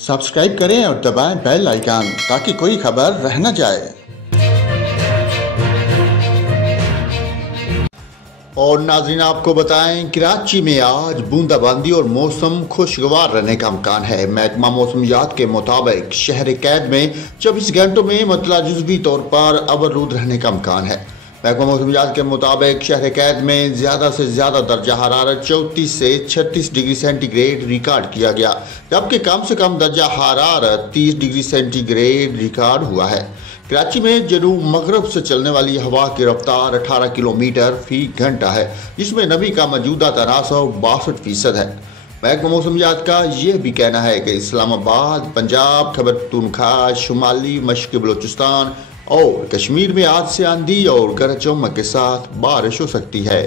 Subscribe करें और दबाएं बेल आइकन ताकि कोई खबर रह न जाए। और नाज़रीन, आपको बताएं, कराची में आज बूंदाबांदी और मौसम खुशगवार रहने का इम्कान है। महकमा मौसमियात के मुताबिक शहर कैद में 24 घंटों में मतला जुज़वी तौर पर अवरूद रहने का इम्कान है। महकमा मौसमियात के मुताबिक शहर कैद में ज़्यादा से ज़्यादा दर्जा हरारत 34 से 36 डिग्री सेंटीग्रेड रिकॉर्ड किया गया, जबकि कम से कम दर्जा हरारत 30 डिग्री सेंटीग्रेड रिकॉर्ड हुआ है। कराची में जनूब मगरब से चलने वाली हवा की रफ्तार 18 किलोमीटर फी घंटा है, जिसमें नमी का मौजूदा तनासब 62% है। महकमा मौसमियात का यह भी कहना है कि इस्लामाबाद, पंजाब, खैबर पख्तूनख्वा, शुमाली मशरक़ी बलूचिस्तान और कश्मीर में आज से आंधी और गरज चमक के साथ बारिश हो सकती है।